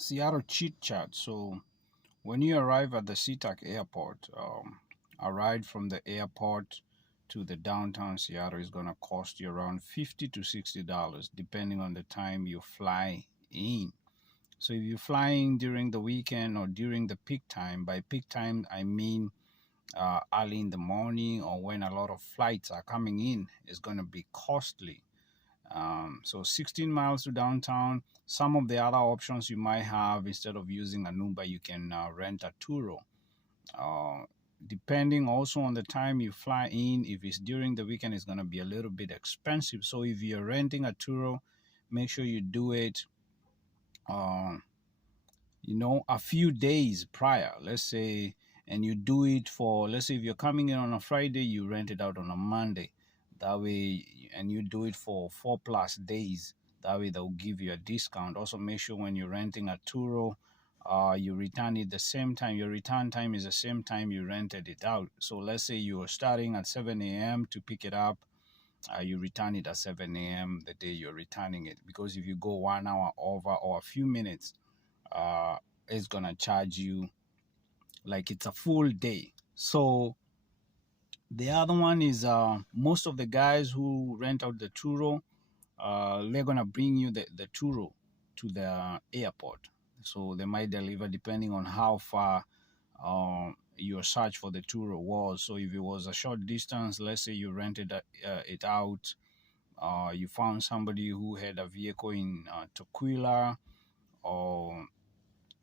Seattle Chit Chat. So when you arrive at the SeaTac airport, a ride from the airport to the downtown Seattle is going to cost you around $50 to $60, depending on the time you fly in. So if you're flying during the weekend or during the peak time, by peak time I mean early in the morning or when a lot of flights are coming in, it's going to be costly. So 16 miles to downtown. Some of the other options you might have, instead of using an Uber, you can rent a Turo. Uh, Depending also on the time you fly in, if it's during the weekend, it's going to be a little bit expensive. So if you're renting a Turo, make sure you do it, uh, a few days prior. Let's say, and you do it for, let's say, if you're coming in on a Friday, you rent it out on a Monday. That way, and you do it for 4+ days. That way, they'll give you a discount. Also, make sure when you're renting a Turo, you return it the same time. Your return time is the same time you rented it out. So let's say you are starting at 7 a.m. to pick it up. You return it at 7 a.m. the day you're returning it. Because if you go 1 hour over or a few minutes, uh, it's gonna charge you like it's a full day. So the other one is most of the guys who rent out the Turo, they're gonna bring you the Turo to the airport. So they might deliver depending on how far your search for the Turo was. So if it was a short distance, let's say you rented it out, you found somebody who had a vehicle in Tequila or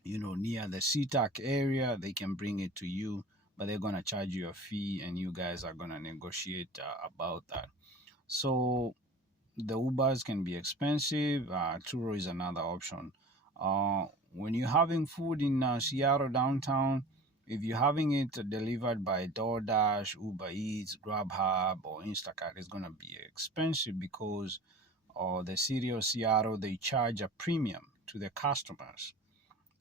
near the SeaTac area, they can bring it to you, but they're gonna charge you a fee, and you guys are gonna negotiate about that. So the Ubers can be expensive. Turo is another option. When you're having food in Seattle downtown, if you're having it delivered by DoorDash, Uber Eats, Grubhub, or Instacart, it's gonna be expensive because the city of Seattle, they charge a premium to the customers.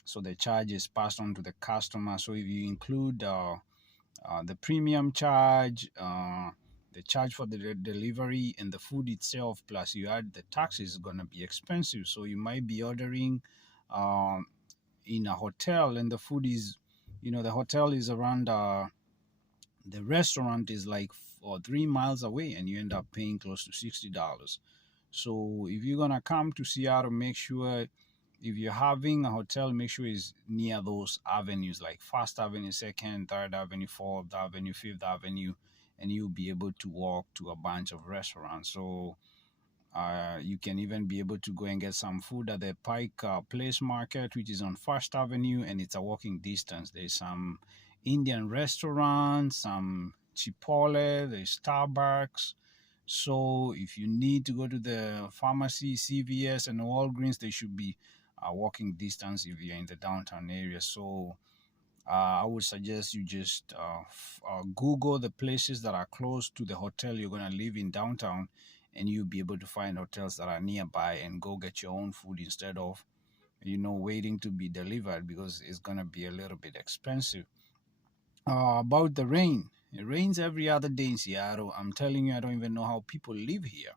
So the charge is passed on to the customer. So if you include the premium charge, the charge for the delivery, and the food itself, plus you add the taxes, is going to be expensive. So you might be ordering um, in a hotel, and the food is, the hotel is around, the restaurant is like 3 miles away, and you end up paying close to $60. So if you're going to come to Seattle, make sure if you're having a hotel, make sure it's near those avenues like First Avenue, Second, Third Avenue, Fourth Avenue, Fifth Avenue, and you'll be able to walk to a bunch of restaurants. So you can even be able to go and get some food at the Pike Place Market, which is on First Avenue, and it's a walking distance. There's some Indian restaurants, some Chipotle, there's Starbucks. So if you need to go to the pharmacy, CVS, and Walgreens, they should be a walking distance if you're in the downtown area. So I would suggest you just Google the places that are close to the hotel you're going to live in downtown, and you'll be able to find hotels that are nearby and go get your own food instead of waiting to be delivered, because it's going to be a little bit expensive. About the rain, it rains every other day in Seattle. I'm telling you, I don't even know how people live here.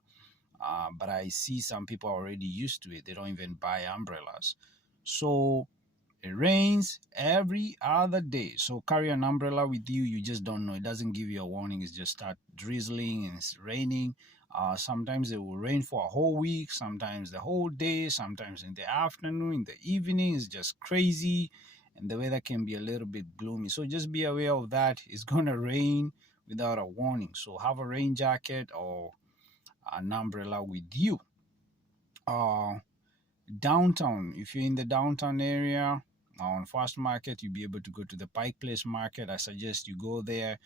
But I see some people are already used to it. They don't even buy umbrellas. So it rains every other day. So carry an umbrella with you. You just don't know. It doesn't give you a warning. It just start drizzling and it's raining. Sometimes it will rain for a whole week. Sometimes the whole day. Sometimes in the afternoon, in the evening. It's just crazy. And the weather can be a little bit gloomy. So just be aware of that. It's going to rain without a warning. So have a rain jacket or an umbrella with you. Uh, Downtown, if you're in the downtown area on First Market, you'll be able to go to the Pike Place Market. I suggest you go there.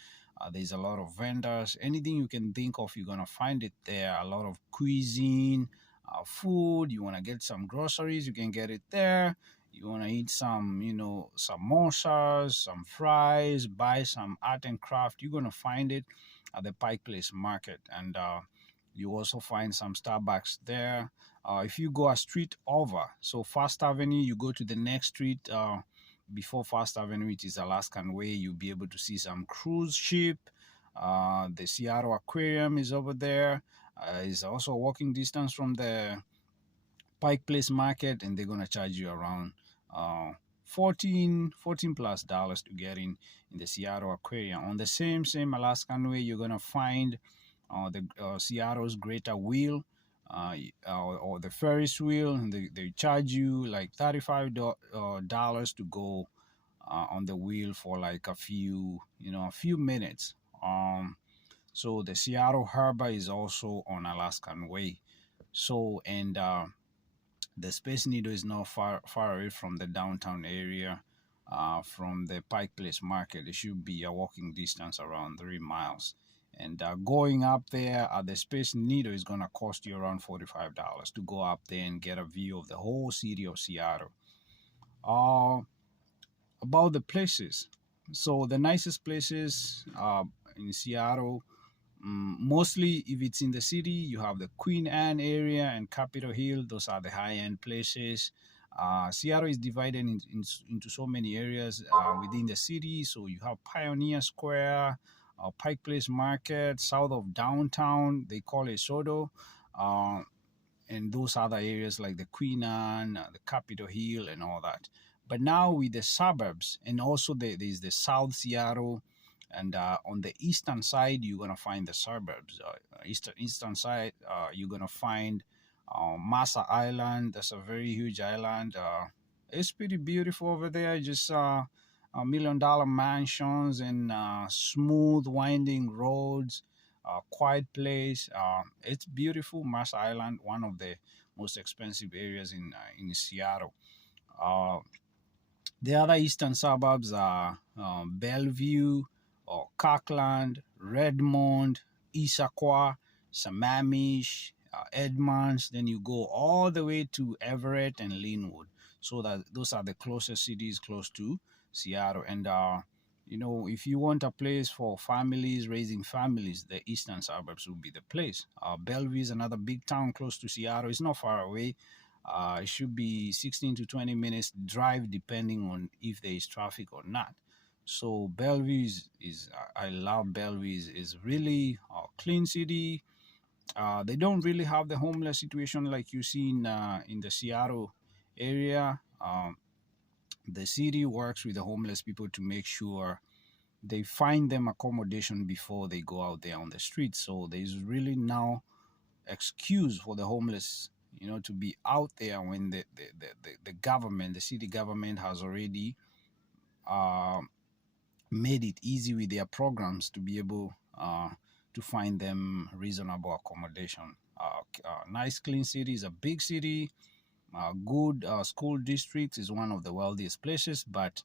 There's a lot of vendors. Anything you can think of, you're gonna find it there. A lot of cuisine, food. You wanna get some groceries, you can get it there. You wanna eat some, samosas, some fries, buy some art and craft. You're gonna find it at the Pike Place Market, and you also find some Starbucks there. If you go a street over, so First Avenue, you go to the next street before First Avenue, which is Alaskan Way, you'll be able to see some cruise ship. The Seattle Aquarium is over there. It's also a walking distance from the Pike Place Market, and they're going to charge you around 14 plus dollars to get in the Seattle Aquarium. On the same Alaskan way, you're gonna find the Seattle's Greater Wheel, or the Ferris wheel. And they charge you like $35 to go on the wheel for like a few minutes. So the Seattle Harbor is also on Alaskan Way. So and the Space Needle is not far away from the downtown area, from the Pike Place Market. It should be a walking distance around 3 miles. And going up there at the Space Needle is gonna cost you around $45 to go up there and get a view of the whole city of Seattle. Uh, about the places. So the nicest places in Seattle, mostly if it's in the city, you have the Queen Anne area and Capitol Hill. Those are the high-end places. Seattle is divided into so many areas within the city. So you have Pioneer Square, Pike Place Market, south of downtown. They call it Sodo. Uh, and those other areas like the Queen Anne, the Capitol Hill, and all that. But now with the suburbs, and also there's the South Seattle, and on the eastern side, you're gonna find the suburbs. Eastern side, you're gonna find Massa Island. That's a very huge island. It's pretty beautiful over there. Just $1 million mansions and smooth winding roads, quiet place. It's beautiful. Massa Island, one of the most expensive areas in Seattle. Uh, the other eastern suburbs are Bellevue, or Kirkland, Redmond, Issaquah, Sammamish, Edmonds. Then you go all the way to Everett and Linwood. So that those are the closest cities close to Seattle. And if you want a place for families raising families, the eastern suburbs would be the place. Bellevue is another big town close to Seattle. It's not far away. It should be 16 to 20 minutes drive, depending on if there is traffic or not. So Bellevue is I love Bellevue. Is really a clean city. They don't really have the homeless situation like you see in the Seattle area. The city works with the homeless people to make sure they find them accommodation before they go out there on the street. So there's really now excuse for the homeless, to be out there when the government, the city government, has already uh, made it easy with their programs to be able to find them reasonable accommodation. Nice, clean city is a big city. Good school district is one of the wealthiest places, but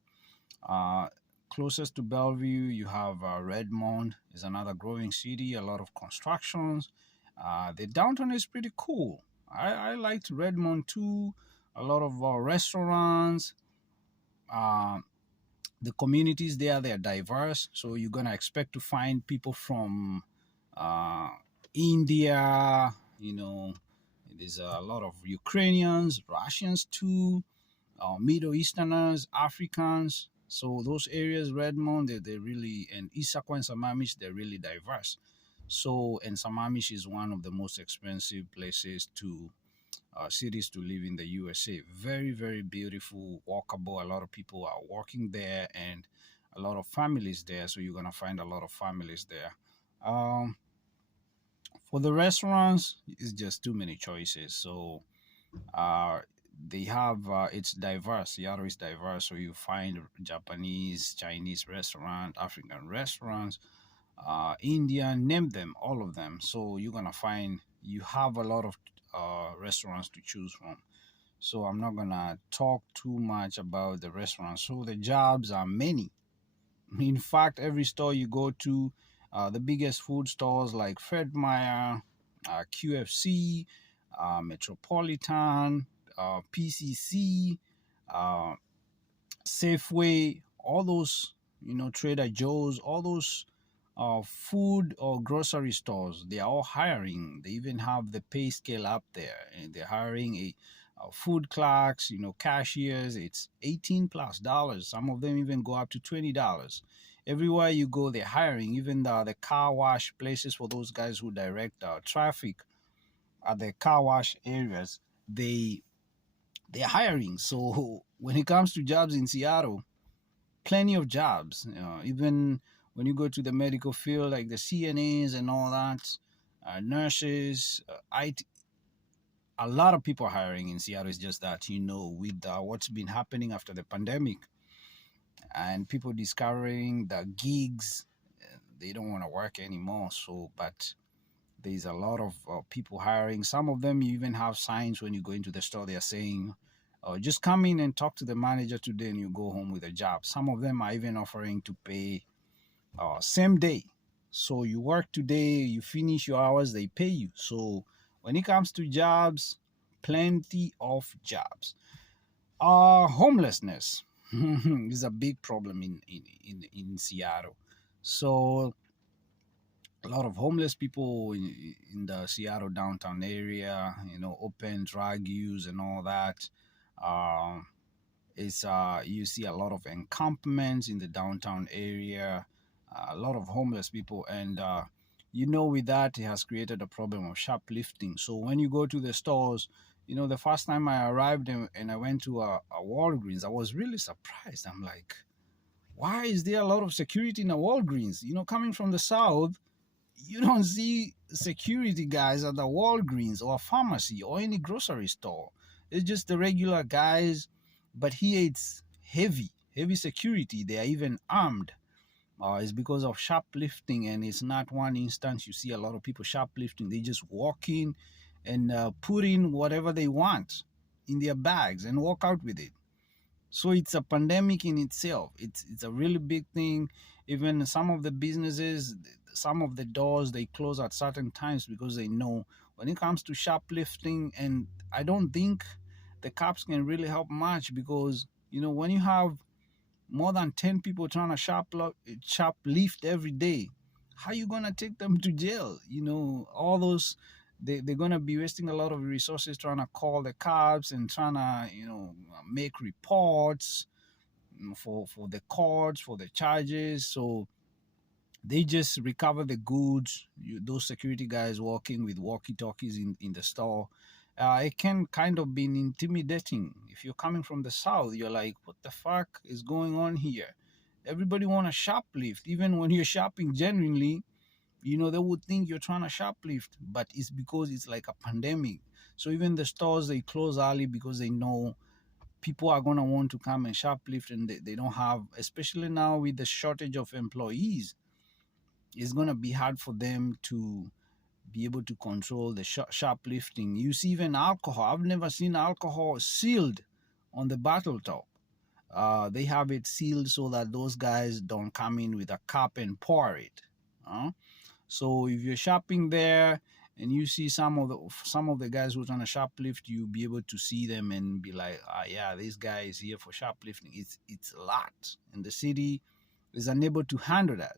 uh, closest to Bellevue, you have Redmond is another growing city. A lot of constructions. The downtown is pretty cool. I liked Redmond too. A lot of restaurants. Uh, the communities there, they are diverse, so you're gonna expect to find people from uh, India. There's a lot of Ukrainians, Russians too, Middle Easterners, Africans. So those areas, Redmond, they really, and Issaquah and Sammamish, they're really diverse. So, and Sammamish is one of the most expensive places to cities to live in the USA. Very, very beautiful, walkable. A lot of people are working there, and a lot of families there. So you're gonna find a lot of families there. Um, for the restaurants, it's just too many choices. So uh, they have it's diverse. Seattle is diverse, so you find Japanese, Chinese restaurant, African restaurants, Indian, name them, all of them. So you're gonna find you have a lot of restaurants to choose from. So I'm not gonna talk too much about the restaurants. So the jobs are many. In fact, every store you go to, the biggest food stores like Fred Meyer, QFC, Metropolitan, PCC, uh, Safeway, all those, Trader Joe's, all those food or grocery stores, they are all hiring. They even have the pay scale up there, and they're hiring food clerks, cashiers. It's 18 plus dollars. Some of them even go up to $20. Everywhere you go, they're hiring. Even the car wash places for those guys who direct traffic at the car wash areas, they they're hiring. So when it comes to jobs in Seattle, plenty of jobs. Even when you go to the medical field, like the CNAs and all that, nurses, IT, a lot of people are hiring in Seattle. It's just that, with what's been happening after the pandemic and people discovering the gigs, they don't want to work anymore. So, but there's a lot of people hiring. Some of them, you even have signs when you go into the store, they're saying, just come in and talk to the manager today and you go home with a job. Some of them are even offering to pay same day. So you work today, you finish your hours, they pay you. So when it comes to jobs, plenty of jobs. Homelessness is a big problem in Seattle. So a lot of homeless people in the Seattle downtown area, open drug use and all that. Um, it's You see a lot of encampments in the downtown area, a lot of homeless people, and with that, it has created a problem of shoplifting. So when you go to the stores, the first time I arrived and I went to a Walgreens, I was really surprised. I'm like, why is there a lot of security in a Walgreens? Coming from the south, you don't see security guys at the Walgreens or pharmacy or any grocery store. It's just the regular guys, but here it's heavy security. They are even armed. It's because of shoplifting, and it's not one instance. You see a lot of people shoplifting. They just walk in and put in whatever they want in their bags and walk out with it. So it's a pandemic in itself. It's a really big thing. Even some of the businesses, some of the doors, they close at certain times because they know when it comes to shoplifting. And I don't think the cops can really help much because when you have more than 10 people trying to shoplift every day, how you gonna take them to jail? All those, they're gonna be wasting a lot of resources trying to call the cops and trying to make reports for the courts, for the charges. So they just recover the goods. Those security guys walking with walkie-talkies in the store. It can kind of be intimidating. If you're coming from the south, you're like, what the fuck is going on here? Everybody want to shoplift. Even when you're shopping genuinely, they would think you're trying to shoplift, but it's because it's like a pandemic. So even the stores, they close early because they know people are going to want to come and shoplift, and they don't have, especially now with the shortage of employees, it's going to be hard for them to be able to control the shoplifting. You see even alcohol. I've never seen alcohol sealed on the bottle top. They have it sealed so that those guys don't come in with a cup and pour it. So if you're shopping there and you see some of the guys who are trying to shoplift, you'll be able to see them and be like, yeah, this guy is here for shoplifting. It's a lot, and the city is unable to handle that.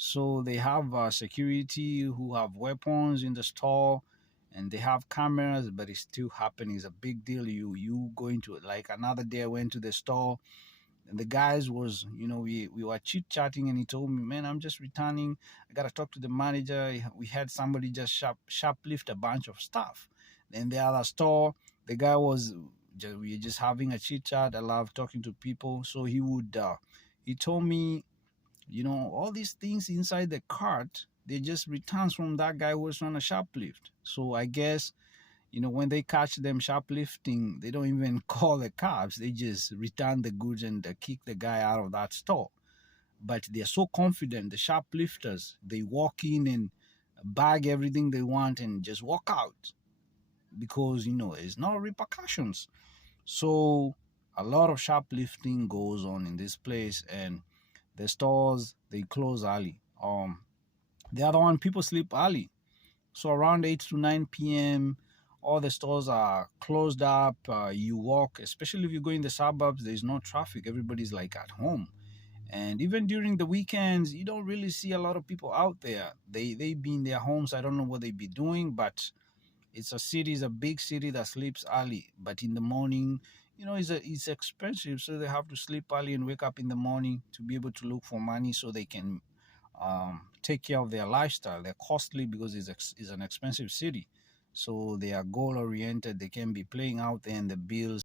So they have security who have weapons in the store, and they have cameras, but it's still happening. It's a big deal. You going to, like, another day I went to the store, and the guys was, we were chit chatting, and he told me, man, I'm just returning. I gotta talk to the manager. We had somebody just shoplift a bunch of stuff. Then the other store, the guy was we were just having a chit chat. I love talking to people, so he told me, all these things inside the cart, they just returns from that guy who was trying to shoplift. So I guess, when they catch them shoplifting, they don't even call the cops. They just return the goods and kick the guy out of that store. But they're so confident, the shoplifters, they walk in and bag everything they want and just walk out because, there's no repercussions. So a lot of shoplifting goes on in this place, and the stores, they close early. The other one, people sleep early. So around 8 to 9 p.m., all the stores are closed up. You walk, especially if you go in the suburbs, there's no traffic. Everybody's like at home. And even during the weekends, you don't really see a lot of people out there. They be in their homes. I don't know what they be doing, but it's a big city that sleeps early. But in the morning, it's expensive, so they have to sleep early and wake up in the morning to be able to look for money so they can take care of their lifestyle. They're costly because it's an expensive city, so they are goal oriented. They can be playing out there in the bills.